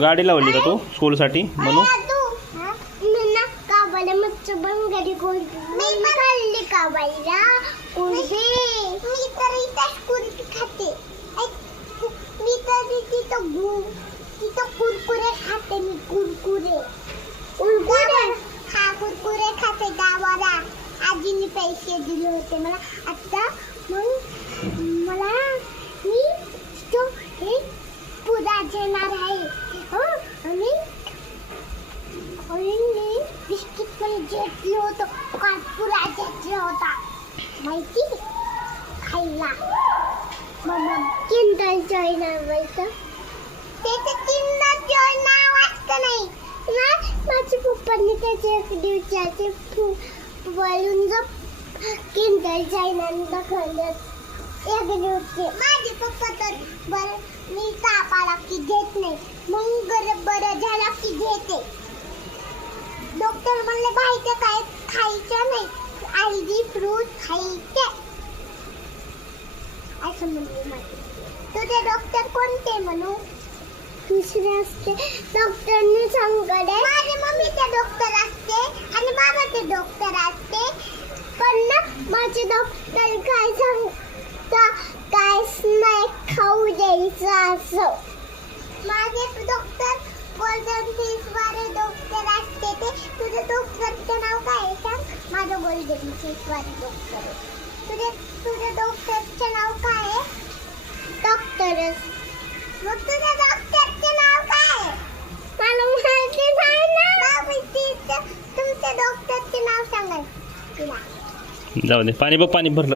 गाडी लावली का तू स्कूलसाठी म्हणून? कुरकुरे खाते मी, कुरकुरे कुरकुरे खाते गावाला. आजीने पैसे दिले होते मला. आता मग मला मी तो हे पुरा देणार आहे. आणि मी बिस्किट पण घेतलं होतं, पुरा घेतला होता माहिती खायला. मम्मा किंडर जॉय नावायचं, त्याचं किंडर जॉय नाव वाटतं नाही. माझ्या पप्पांनी त्याचे एक दिवसाचे बोलून किंडर जॉय नाव दाखवलं. एक दिवशी माझे पप्पा तर बरं मी ताप आला की घेत नाही, मग बरं झाला की घेते. डॉक्टर म्हणले बाहेरचं काय खायचं नाही, आयडी फ्रूट खायचे असं म्हणले. तुझे डॉक्टर कोणते म्हणू? दुसरे असते डॉक्टरने सांगले. माझ्या मम्मीचे डॉक्टर असते आणि बाबाचे डॉक्टर असते. पण ना माझे डॉक्टर काय सांगता, काहीच नाही खाऊ द्यायचं असं. माझे डॉक्टर गोल्डन फिश वाले डॉक्टर असते ते. तुझ्या डॉक्टरचं नाव काय आहे सांग? माझं गोल्डन फिश वाले डॉक्टर आहे. तुझ्या डॉक्टरचं नाव काय आहे? डॉक्टरच. मग तुझ्या डॉक्टरचं नाव काय आहे? मला माहिती नाही ना. तुमच्या डॉक्टरचे नाव सांगा तिला. जाऊ दे, पाणी बघ, पाणी भरलं.